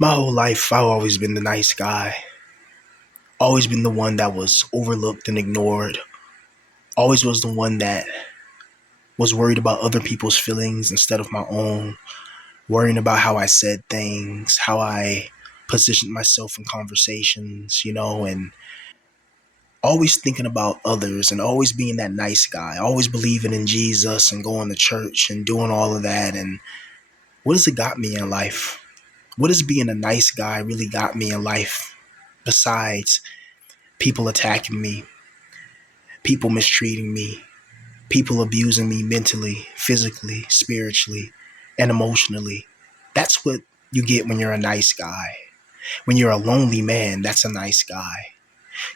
My whole life, I've always been the nice guy. Always been the one that was overlooked and ignored. Always was the one that was worried about other people's feelings instead of my own. Worrying about how I said things, how I positioned myself in conversations, and always thinking about others and always being that nice guy. Always believing in Jesus and going to church and doing all of that. And what has it got me in life? What has being a nice guy really got me in life besides people attacking me, people mistreating me, people abusing me mentally, physically, spiritually, and emotionally? That's what you get when you're a nice guy. When you're a lonely man, that's a nice guy.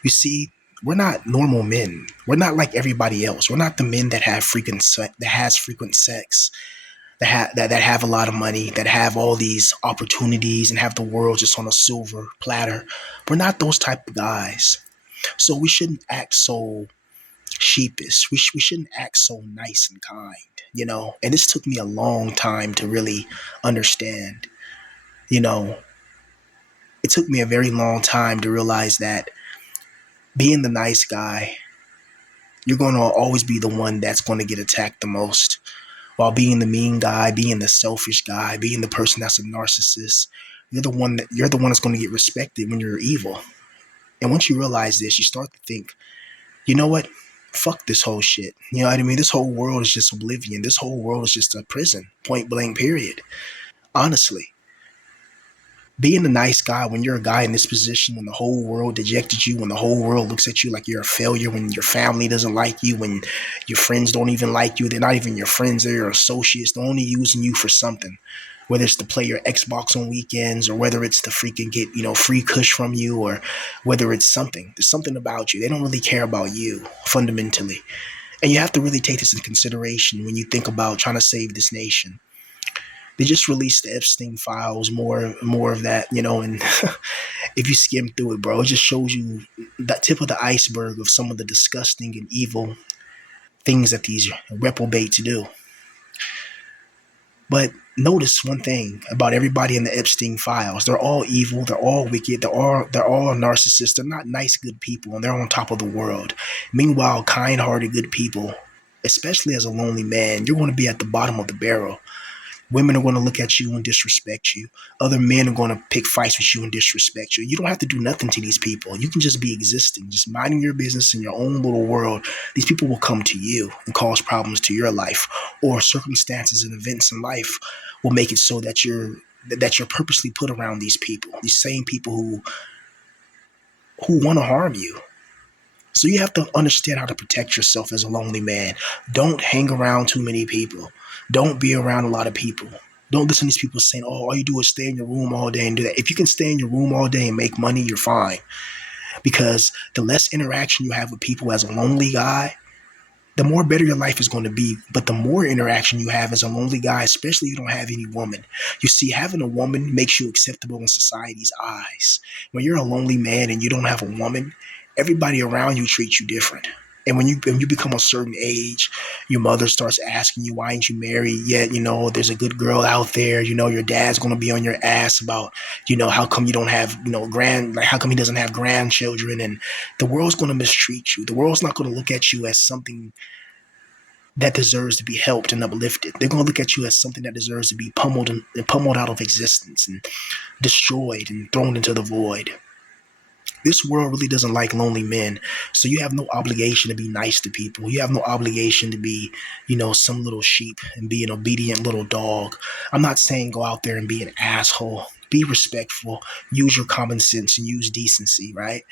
You see, we're not normal men. We're not like everybody else. We're not the men that have that has frequent sex, that have a lot of money, that have all these opportunities and have the world just on a silver platter. We're not those type of guys. So we shouldn't act so sheepish. We shouldn't act so nice and kind. And this took me a long time to really understand. You know, it took me a very long time to realize that being the nice guy, you're going to always be the one that's going to get attacked the most. While being the mean guy, being the selfish guy, being the person that's a narcissist, you're the one that's going to get respected when you're evil. And once you realize this, you start to think, you know what? Fuck this whole shit. You know what I mean? This whole world is just oblivion. This whole world is just a prison. Point blank, period. Honestly, being a nice guy, when you're a guy in this position, when the whole world dejected you, when the whole world looks at you like you're a failure, when your family doesn't like you, when your friends don't even like you, they're not even your friends, they're your associates, they're only using you for something. Whether it's to play your Xbox on weekends, or whether it's to freaking get, free kush from you, or whether it's something. There's something about you. They don't really care about you fundamentally. And you have to really take this into consideration when you think about trying to save this nation. They just released the Epstein files, more of that, and if you skim through it, bro, it just shows you the tip of the iceberg of some of the disgusting and evil things that these reprobates do. But notice one thing about everybody in the Epstein files: they're all evil, they're all wicked, they're all narcissists. They're not nice, good people, and they're on top of the world. Meanwhile, kind-hearted, good people, especially as a lonely man, you're going to be at the bottom of the barrel. Women are going to look at you and disrespect you. Other men are going to pick fights with you and disrespect you. You don't have to do nothing to these people. You can just be existing, just minding your business in your own little world. These people will come to you and cause problems to your life, or circumstances and events in life will make it so that you're purposely put around these people, these same people who want to harm you. So you have to understand how to protect yourself as a lonely man. Don't hang around too many people. Don't be around a lot of people. Don't listen to these people saying, oh, all you do is stay in your room all day and do that. If you can stay in your room all day and make money, you're fine. Because the less interaction you have with people as a lonely guy, the more better your life is going to be. But the more interaction you have as a lonely guy, especially if you don't have any woman, you see, having a woman makes you acceptable in society's eyes. When you're a lonely man and you don't have a woman, everybody around you treats you different. And when you become a certain age, your mother starts asking you, why ain't you married yet? There's a good girl out there. Your dad's going to be on your ass about, how come you don't have, how come he doesn't have grandchildren? And the world's going to mistreat you. The world's not going to look at you as something that deserves to be helped and uplifted. They're going to look at you as something that deserves to be and pummeled out of existence and destroyed and thrown into the void. This world really doesn't like lonely men. So you have no obligation to be nice to people. You have no obligation to be, some little sheep and be an obedient little dog. I'm not saying go out there and be an asshole. Be respectful. Use your common sense and use decency, right?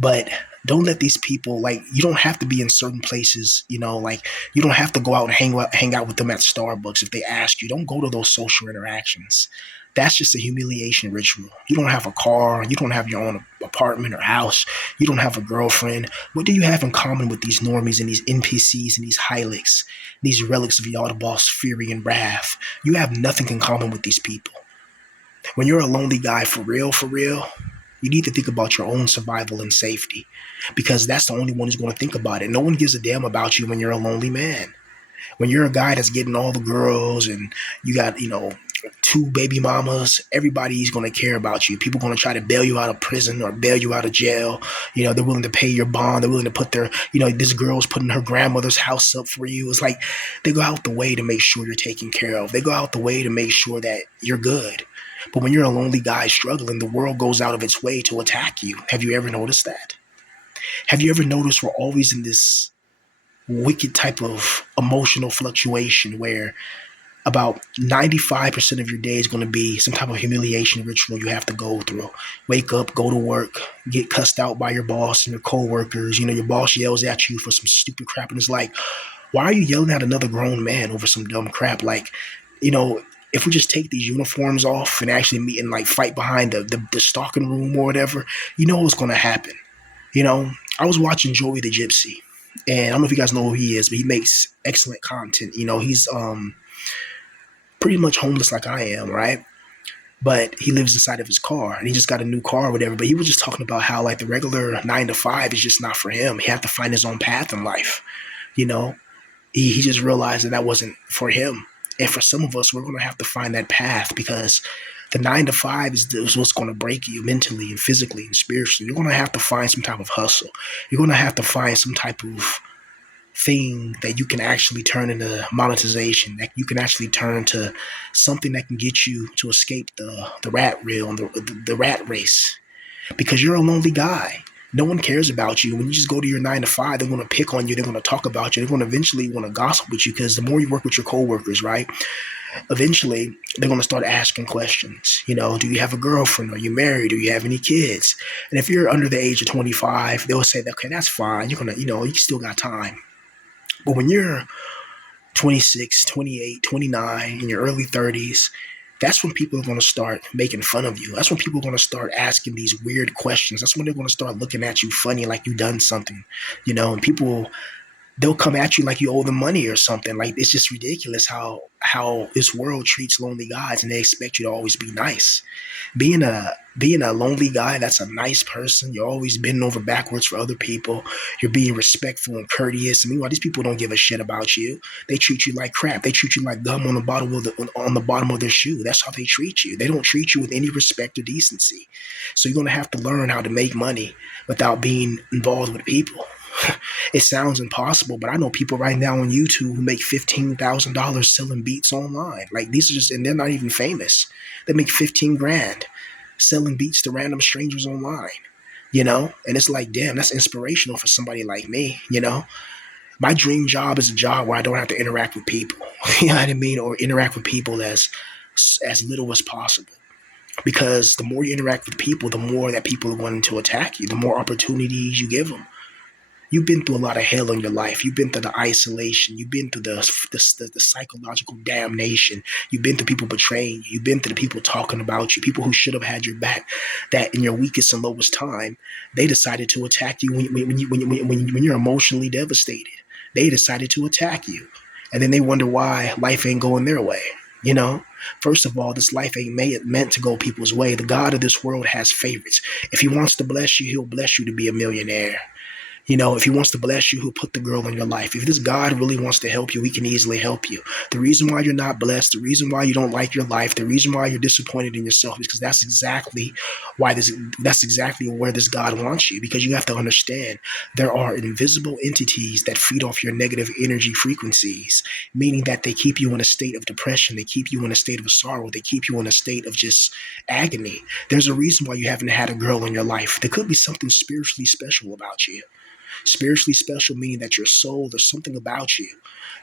But don't let these people, like, you don't have to be in certain places, like, you don't have to go out and hang out with them at Starbucks if they ask you. Don't go to those social interactions. That's just a humiliation ritual. You don't have a car, you don't have your own apartment or house, you don't have a girlfriend. What do you have in common with these normies and these NPCs and these hylics, these relics of Yaldabaoth's fury and wrath? You have nothing in common with these people. When you're a lonely guy, for real, you need to think about your own survival and safety, because that's the only one who's going to think about it. No one gives a damn about you when you're a lonely man. When you're a guy that's getting all the girls and you got, two baby mamas, everybody's going to care about you. People going to try to bail you out of prison or bail you out of jail. They're willing to pay your bond. They're willing to put their, this girl's putting her grandmother's house up for you. It's like they go out the way to make sure you're taken care of. They go out the way to make sure that you're good. But when you're a lonely guy struggling, the world goes out of its way to attack you. Have you ever noticed that? Have you ever noticed we're always in this wicked type of emotional fluctuation where about 95% of your day is going to be some type of humiliation ritual you have to go through. Wake up, go to work, get cussed out by your boss and your coworkers. Your boss yells at you for some stupid crap. And it's like, why are you yelling at another grown man over some dumb crap? Like, if we just take these uniforms off and actually meet and like fight behind the stalking room or whatever, what's going to happen. I was watching Joey the Gypsy, and I don't know if you guys know who he is, but he makes excellent content. He's pretty much homeless like I am, right? But he lives inside of his car and he just got a new car or whatever. But he was just talking about how like the regular 9 to 5 is just not for him. He had to find his own path in life. He just realized that wasn't for him. And for some of us, we're going to have to find that path because the 9 to 5 is what's going to break you mentally and physically and spiritually. You're going to have to find some type of hustle. You're going to have to find some type of thing that you can actually turn into monetization, that you can actually turn to something that can get you to escape the rat reel and the rat race, because you're a lonely guy. No one cares about you. When you just go to your 9 to 5, they're going to pick on you. They're going to talk about you. They're going to eventually want to gossip with you, because the more you work with your coworkers, right, eventually they're going to start asking questions. Do you have a girlfriend? Are you married? Do you have any kids? And if you're under the age of 25, they'll say, okay, that's fine. You're going to, you still got time. But when you're 26, 28, 29, in your early 30s, that's when people are going to start making fun of you. That's when people are going to start asking these weird questions. That's when they're going to start looking at you funny, like you've done something, and people, they'll come at you like you owe them money or something. Like, it's just ridiculous how this world treats lonely guys, and they expect you to always be nice. Being a lonely guy that's a nice person, you're always bending over backwards for other people. You're being respectful and courteous. And meanwhile, these people don't give a shit about you. They treat you like crap. They treat you like gum on the bottom of their shoe. That's how they treat you. They don't treat you with any respect or decency. So you're gonna have to learn how to make money without being involved with people. It sounds impossible, but I know people right now on YouTube who make $15,000 selling beats online. Like, these are just, and they're not even famous. They make 15 grand selling beats to random strangers online, and it's like, damn, that's inspirational for somebody like me. My dream job is a job where I don't have to interact with people, you know what I mean? Or interact with people as little as possible. Because the more you interact with people, the more that people are wanting to attack you, the more opportunities you give them. You've been through a lot of hell in your life. You've been through the isolation. You've been through the psychological damnation. You've been through people betraying you. You've been through the people talking about you, people who should have had your back, that in your weakest and lowest time, they decided to attack you when you're emotionally devastated. They decided to attack you. And then they wonder why life ain't going their way. First of all, this life ain't meant to go people's way. The God of this world has favorites. If he wants to bless you, he'll bless you to be a millionaire. If he wants to bless you, he'll put the girl in your life. If this God really wants to help you, he can easily help you. The reason why you're not blessed, the reason why you don't like your life, the reason why you're disappointed in yourself is because that's exactly where this God wants you. Because you have to understand, there are invisible entities that feed off your negative energy frequencies, meaning that they keep you in a state of depression. They keep you in a state of sorrow. They keep you in a state of just agony. There's a reason why you haven't had a girl in your life. There could be something spiritually special about you. Spiritually special, meaning that your soul, there's something about you,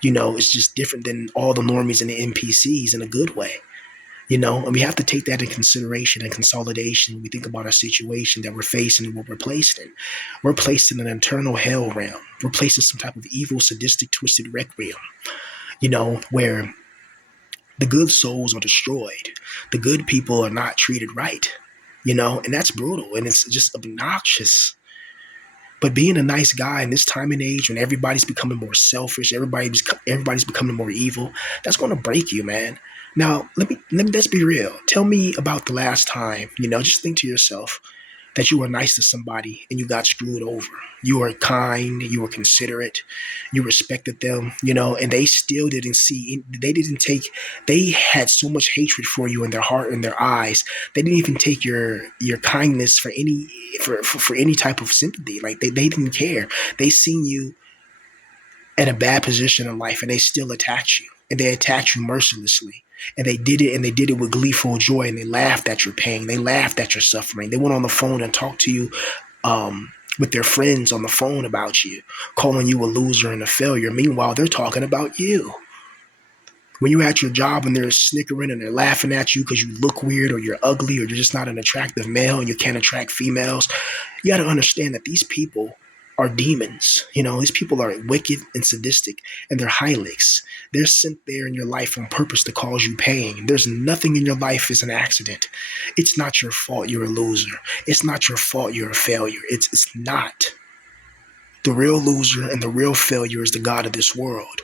it's just different than all the normies and the NPCs in a good way, and we have to take that in consideration and consolidation when we think about our situation that we're facing and what we're placed in. We're placed in an internal hell realm. We're placed in some type of evil, sadistic, twisted requiem, where the good souls are destroyed. The good people are not treated right, and that's brutal, and it's just obnoxious. But being a nice guy in this time and age, when everybody's becoming more selfish, everybody's becoming more evil, that's going to break you, man. Now, let's be real. Tell me about the last time, just think to yourself, that you were nice to somebody and you got screwed over. You were kind, you were considerate, you respected them, and they still didn't see, they didn't take, they had so much hatred for you in their heart and their eyes. They didn't even take your kindness for any, for any type of sympathy. Like they didn't care. They seen you in a bad position in life and they still attacked you. And they attacked you mercilessly. And they did it with gleeful joy, and they laughed at your pain. They laughed at your suffering. They went on the phone and talked to you with their friends on the phone about you, calling you a loser and a failure. Meanwhile, they're talking about you. When you're at your job and they're snickering and they're laughing at you because you look weird or you're ugly or you're just not an attractive male and you can't attract females, you got to understand that these people are demons. These people are wicked and sadistic, and they're Hylics. They're sent there in your life on purpose to cause you pain. There's nothing in your life is an accident. It's not your fault you're a loser. It's not your fault you're a failure. It's not. The real loser and the real failure is the God of this world,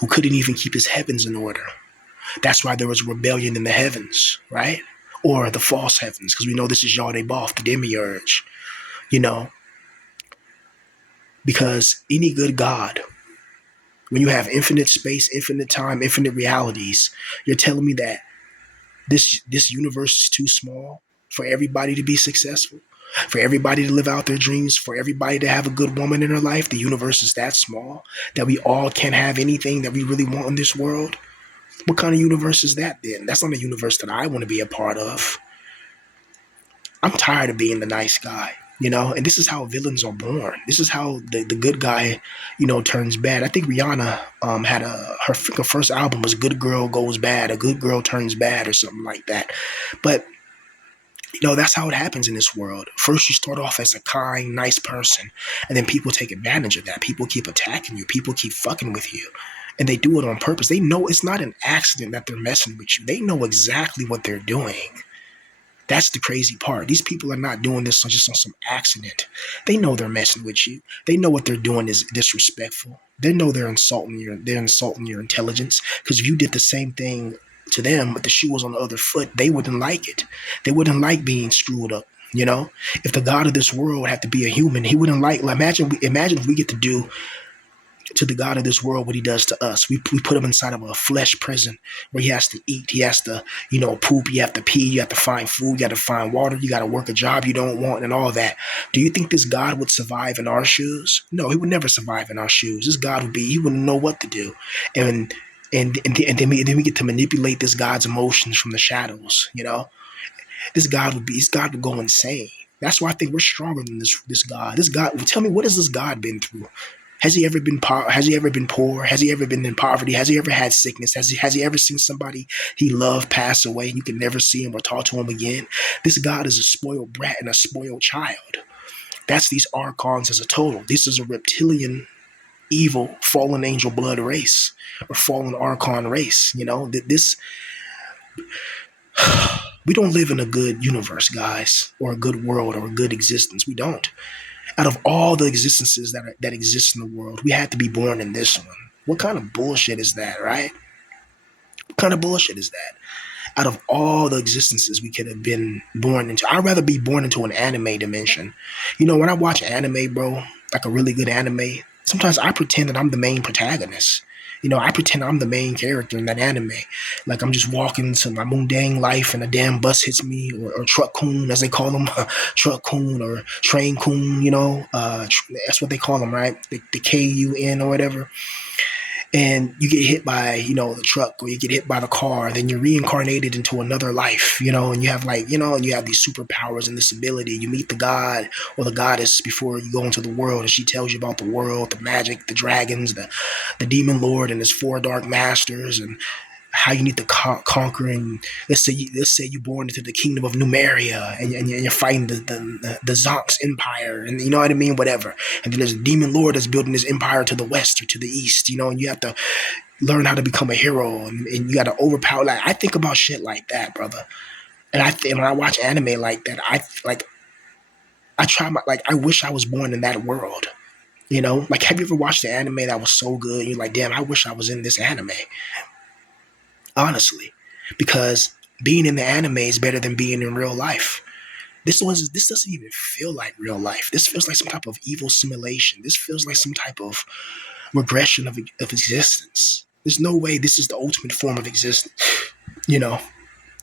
who couldn't even keep his heavens in order. That's why there was rebellion in the heavens, right? Or the false heavens, because we know this is Yaldabaoth, the demiurge, you know, because any good God, when you have infinite space, infinite time, infinite realities, you're telling me that this universe is too small for everybody to be successful, for everybody to live out their dreams, for everybody to have a good woman in her life. The universe is that small that we all can have anything that we really want in this world. What kind of universe is that then? That's not a universe that I want to be a part of. I'm tired of being the nice guy, and this is how villains are born. This is how the good guy, turns bad. I think Rihanna had her first album was Good Girl Goes Bad, a good girl turns bad or something like that. But that's how it happens in this world. First, you start off as a kind, nice person, and then people take advantage of that. People keep attacking you. People keep fucking with you. And they do it on purpose. They know it's not an accident that they're messing with you. They know exactly what they're doing. That's the crazy part. These people are not doing this just on some accident. They know they're messing with you. They know what they're doing is disrespectful. They know they're insulting your intelligence. Because if you did the same thing to them, but the shoe was on the other foot, they wouldn't like it. They wouldn't like being screwed up. If the God of this world had to be a human, he wouldn't like imagine if we get to do to the God of this world what he does to us. We put him inside of a flesh prison where he has to eat, he has to, poop, you have to pee, you have to find food, you got to find water, you got to work a job you don't want and all that. Do you think this God would survive in our shoes? No, he would never survive in our shoes. This God he wouldn't know what to do. And then we get to manipulate this God's emotions from the shadows, This God would go insane. That's why I think we're stronger than this God. This God, tell me, what has this God been through? Has he ever been Has he ever been poor? Has he ever been in poverty? Has he ever had sickness? Has he ever seen somebody he loved pass away and you can never see him or talk to him again? This God is a spoiled brat and a spoiled child. That's these archons as a total. This is a reptilian, evil, fallen angel blood race or fallen archon race. This we don't live in a good universe, guys, or a good world or a good existence. We don't. Out of all the existences that exist in the world, we had to be born in this one. What kind of bullshit is that, right? What kind of bullshit is that? Out of all the existences we could have been born into, I'd rather be born into an anime dimension. When I watch anime, bro, like a really good anime, sometimes I pretend that I'm the main protagonist. I pretend I'm the main character in that anime. Like I'm just walking to my mundane life and a damn bus hits me, or truck coon, as they call them, truck coon or train coon, that's what they call them, right? The KUN or whatever. And you get hit by, the truck, or you get hit by the car, then you're reincarnated into another life, and you have and you have these superpowers and this ability. You meet the god or the goddess before you go into the world, and she tells you about the world, the magic, the dragons, the demon lord and his four dark masters, and how you need to conquer. And let's say you're born into the kingdom of Numeria, and you're fighting the Zonx empire, and you know what I mean, whatever. And then there's a demon lord that's building his empire to the west or to the east, and you have to learn how to become a hero, and you got to overpower. Like I think about shit like that, brother. And when I watch anime like that, I wish I was born in that world. Like, have you ever watched the anime that was so good? You're like, damn, I wish I was in this anime. Honestly, because being in the anime is better than being in real life. This doesn't even feel like real life. This feels like some type of evil simulation. This feels like some type of regression of existence. There's no way this is the ultimate form of existence. You know,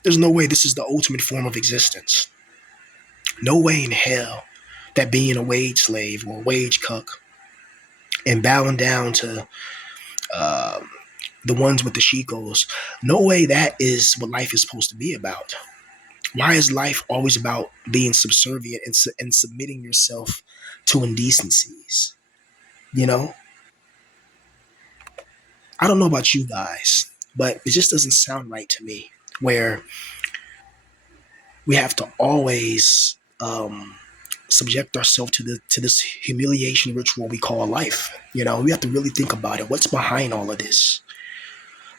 there's no way this is the ultimate form of existence. No way in hell that being a wage slave or a wage cuck and bowing down to um, the ones with the shekels, no way that is what life is supposed to be about. Why is life always about being subservient and submitting yourself to indecencies? You know, I don't know about you guys, but it just doesn't sound right to me. Where we have to always subject ourselves to this humiliation ritual we call life. You know, we have to really think about it. What's behind all of this?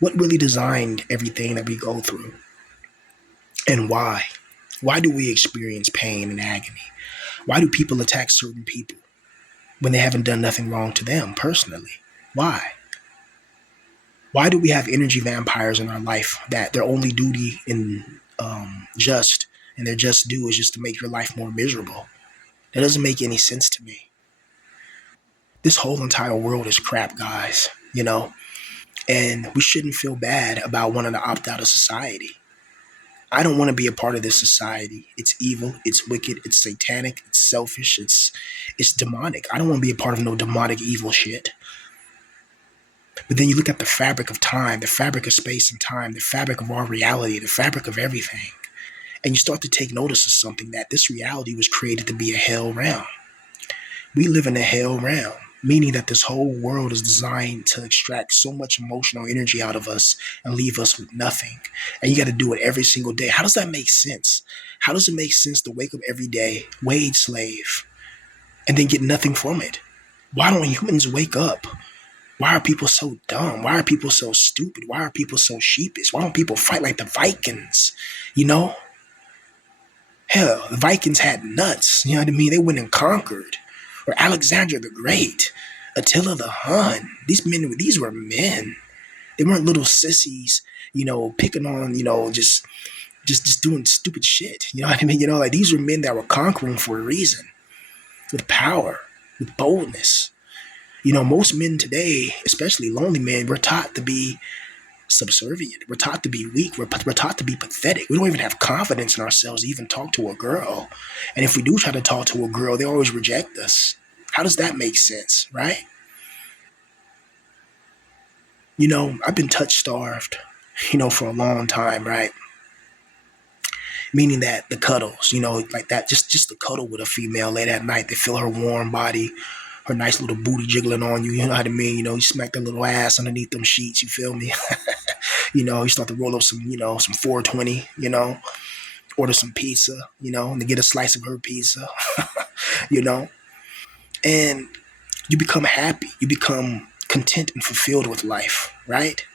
What really designed everything that we go through, and why? Why do we experience pain and agony? Why do people attack certain people when they haven't done nothing wrong to them personally? Why? Why do we have energy vampires in our life that their only duty in just and their just due is just to make your life more miserable? That doesn't make any sense to me. This whole entire world is crap, guys. You know, and we shouldn't feel bad about wanting to opt out of society. I don't want to be a part of this society. It's evil, it's wicked, it's satanic, it's selfish, it's demonic. I don't want to be a part of no demonic evil shit. But then you look at the fabric of time, the fabric of space and time, the fabric of our reality, the fabric of everything. And you start to take notice of something, that this reality was created to be a hell realm. We live in a hell realm, meaning that this whole world is designed to extract so much emotional energy out of us and leave us with nothing. And you got to do it every single day. How does that make sense? How does it make sense to wake up every day, wage slave, and then get nothing from it? Why don't humans wake up? Why are people so dumb? Why are people so stupid? Why are people so sheepish? Why don't people fight like the Vikings? You know? Hell, the Vikings had nuts. You know what I mean? They went and conquered. Or Alexander the Great, Attila the Hun. These were men. They weren't little sissies, picking on, just doing stupid shit. You know what I mean? Like, these were men that were conquering for a reason, with power, with boldness. Most men today, especially lonely men, we're taught to be subservient. We're taught to be weak. We're taught to be pathetic. We don't even have confidence in ourselves to even talk to a girl. And if we do try to talk to a girl, they always reject us. How does that make sense, right? I've been touch starved, for a long time, right? Meaning that the cuddles, like that, just the cuddle with a female late at night, they feel her warm body, her nice little booty jiggling on you, you know what I mean? You smack that little ass underneath them sheets, you feel me? You start to roll up some 420, order some pizza, and to get a slice of her pizza, you know, and you become happy, you become content and fulfilled with life, right?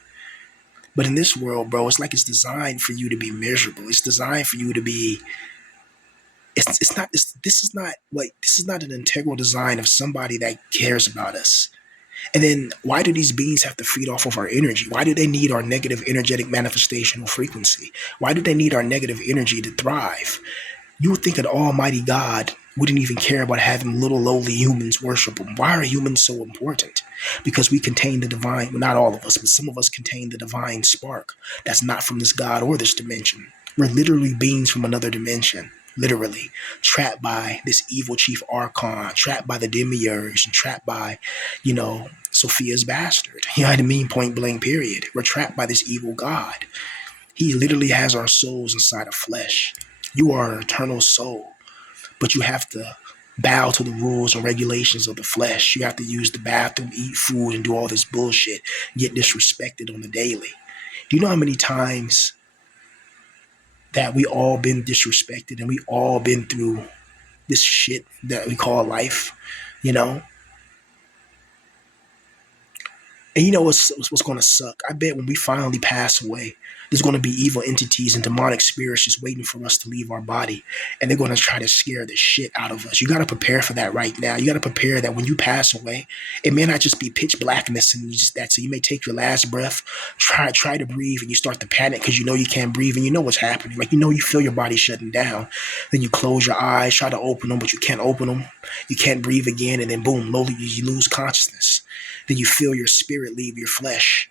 But in this world, bro, it's like it's designed for you to be miserable. It's designed for you to be. It's not. This is not an integral design of somebody that cares about us. And then why do these beings have to feed off of our energy? Why do they need our negative energetic manifestational frequency? Why do they need our negative energy to thrive? You would think an almighty God wouldn't even care about having little lowly humans worship him. Why are humans so important? Because we contain the divine, well, not all of us, but some of us contain the divine spark that's not from this God or this dimension. We're literally beings from another dimension, literally, trapped by this evil chief archon, trapped by the demiurge, and trapped by, Sophia's bastard. You know what I mean? Point blank, period. We're trapped by this evil God. He literally has our souls inside of flesh. You are an eternal soul, but you have to bow to the rules and regulations of the flesh. You have to use the bathroom, eat food, and do all this bullshit, get disrespected on the daily. Do you know how many times that we all been disrespected and we all been through this shit that we call life, you know? And you know what's going to suck? I bet when we finally pass away, There's going to be evil entities and demonic spirits just waiting for us to leave our body. And they're going to try to scare the shit out of us. You got to prepare for that right now. You got to prepare that when you pass away, it may not just be pitch blackness and you just that. So you may take your last breath, try to breathe, and you start to panic because you know you can't breathe and you know what's happening. Like, you know, you feel your body shutting down. Then you close your eyes, try to open them, but you can't open them. You can't breathe again. And then boom, slowly you lose consciousness. Then you feel your spirit leave your flesh.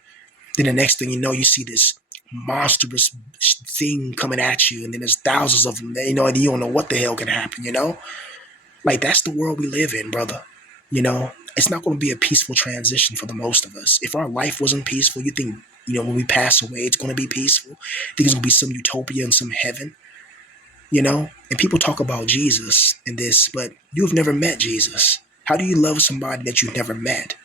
Then the next thing you know, you see this monstrous thing coming at you, and then there's thousands of them, you know, and you don't know what the hell can happen, you know? Like, that's the world we live in, brother. You know, it's not going to be a peaceful transition for the most of us. If our life wasn't peaceful, you think, you know, when we pass away, it's going to be peaceful? I think it's going to be some utopia and some heaven, you know? And people talk about Jesus and this, but you've never met Jesus. How do you love somebody that you've never met?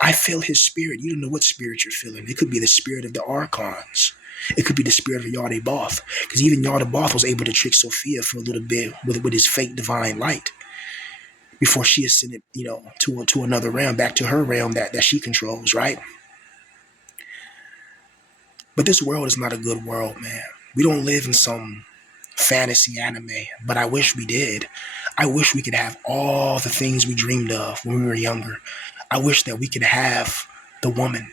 I feel his spirit. You don't know what spirit you're feeling. It could be the spirit of the archons. It could be the spirit of Yardabaoth. Because even Yardabaoth was able to trick Sophia for a little bit with his fake divine light before she ascended, you know, to another realm, back to her realm that she controls, right? But this world is not a good world, man. We don't live in some fantasy anime, but I wish we did. I wish we could have all the things we dreamed of when we were younger. I wish that we could have the woman.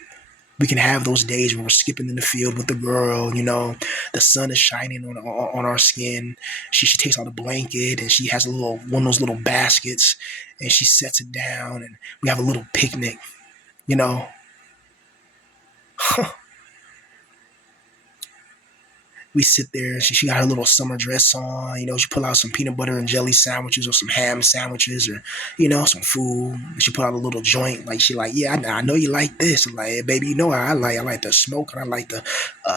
We can have those days when we're skipping in the field with the girl, you know, the sun is shining on our skin. She takes out a blanket and she has a little one of those little baskets and she sets it down and we have a little picnic, you know. We sit there. She got her little summer dress on. You know, she pull out some peanut butter and jelly sandwiches or some ham sandwiches or, you know, some food. She put out a little joint. Like, she like, yeah, I know you like this. I'm like, hey, baby, you know I like the smoke and I like the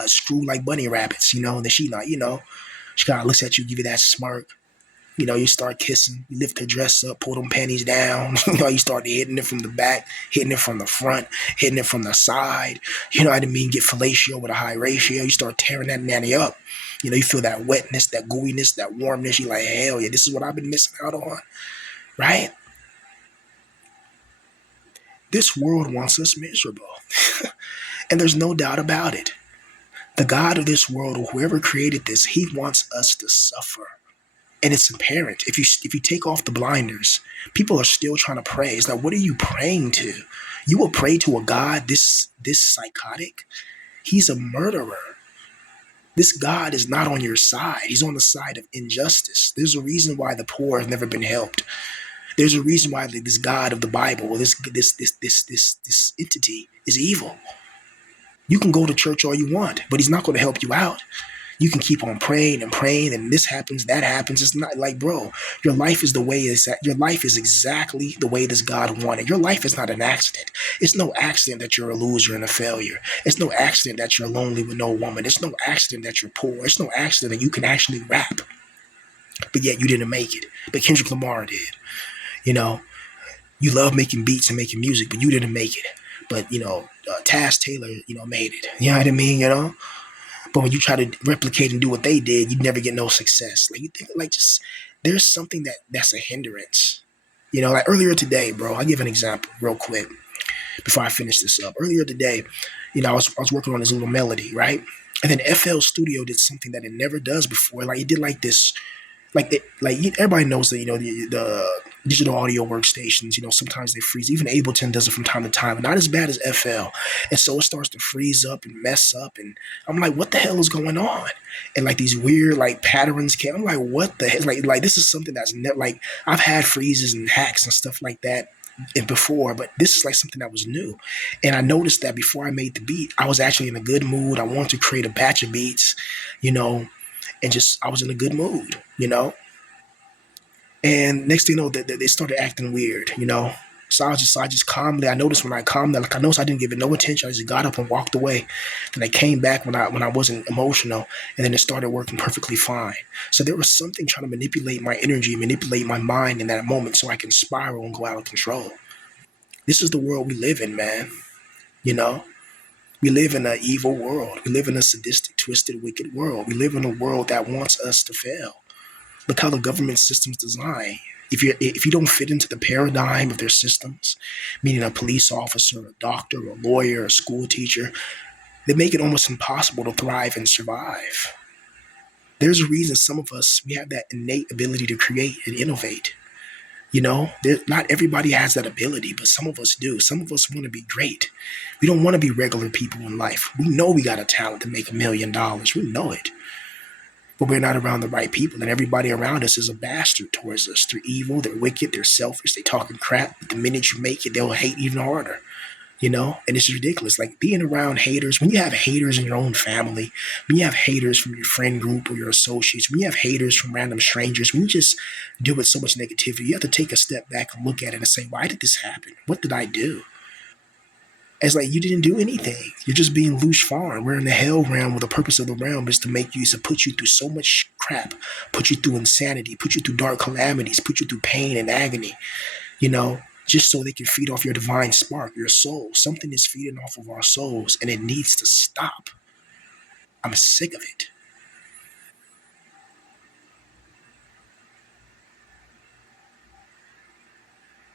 screw like bunny rabbits, you know. And then she like, you know, she kind of looks at you, give you that smirk. You know, you start kissing, you lift her dress up, pull them panties down. You know, you start hitting it from the back, hitting it from the front, hitting it from the side. You know what I mean? Get fellatio with a high ratio. You start tearing that nanny up. You know, you feel that wetness, that gooiness, that warmness. You're like, hell yeah, this is what I've been missing out on, right? This world wants us miserable. And there's no doubt about it. The God of this world, or whoever created this, he wants us to suffer. And it's apparent. If you take off the blinders, people are still trying to pray. It's like, what are you praying to? You will pray to a God this psychotic? He's a murderer. This God is not on your side. He's on the side of injustice. There's a reason why the poor have never been helped. There's a reason why this God of the Bible, or this entity, is evil. You can go to church all you want, but he's not going to help you out. You can keep on praying and praying, and this happens, that happens. It's not like, bro, your life is the way is that your life is exactly the way this God wanted. Your life is not an accident. It's no accident that you're a loser and a failure. It's no accident that you're lonely with no woman. It's no accident that you're poor. It's no accident that you can actually rap, but yet you didn't make it. But Kendrick Lamar did. You know, you love making beats and making music, but you didn't make it. But, you know, Taz Taylor, you know, made it. You know what I mean? You know? But when you try to replicate and do what they did, you never get no success. Like, you think, like, just there's something that's a hindrance. You know, like earlier today, bro, I'll give an example real quick before I finish this up. Earlier today, you know, I was working on this little melody, right? And then FL Studio did something that it never does before. Like, it did like this, like everybody knows that, you know, the digital audio workstations, you know, sometimes they freeze. Even Ableton does it from time to time, but not as bad as FL. And so it starts to freeze up and mess up. And I'm like, what the hell is going on? And like these weird like patterns came. I'm like, what the hell? Like this is something that's like I've had freezes and hacks and stuff like that and before, but this is like something that was new. And I noticed that before I made the beat, I was actually in a good mood. I wanted to create a batch of beats, you know, and just I was in a good mood, you know. And next thing you know, they started acting weird, you know. So I just calmly. I noticed when I calmed down, like I noticed I didn't give it no attention. I just got up and walked away. Then I came back when I wasn't emotional, and then it started working perfectly fine. So there was something trying to manipulate my energy, manipulate my mind in that moment, so I can spiral and go out of control. This is the world we live in, man. You know, we live in an evil world. We live in a sadistic, twisted, wicked world. We live in a world that wants us to fail. Look how the government system's designed. If you don't fit into the paradigm of their systems, meaning a police officer, a doctor, a lawyer, a school teacher, They make it almost impossible to thrive and survive. There's a reason some of us, we have that innate ability to create and innovate. Not everybody has that ability, but some of us do. Some of us want to be great. We don't want to be regular people in life. We know we got a talent to make $1 million. We know it. But we're not around the right people, and everybody around us is a bastard towards us. They're evil, they're wicked, they're selfish, they talking crap. But the minute you make it, they'll hate even harder. And it's ridiculous. Like being around haters, when you have haters in your own family, when you have haters from your friend group or your associates, when you have haters from random strangers, when you just deal with so much negativity, you have to take a step back and look at it and say, why did this happen? What did I do? It's like you didn't do anything. You're just being loose farm. We're in the hell realm where the purpose of the realm is to make you, is to put you through so much crap, put you through insanity, put you through dark calamities, put you through pain and agony, just so they can feed off your divine spark, your soul. Something is feeding off of our souls and it needs to stop. I'm sick of it.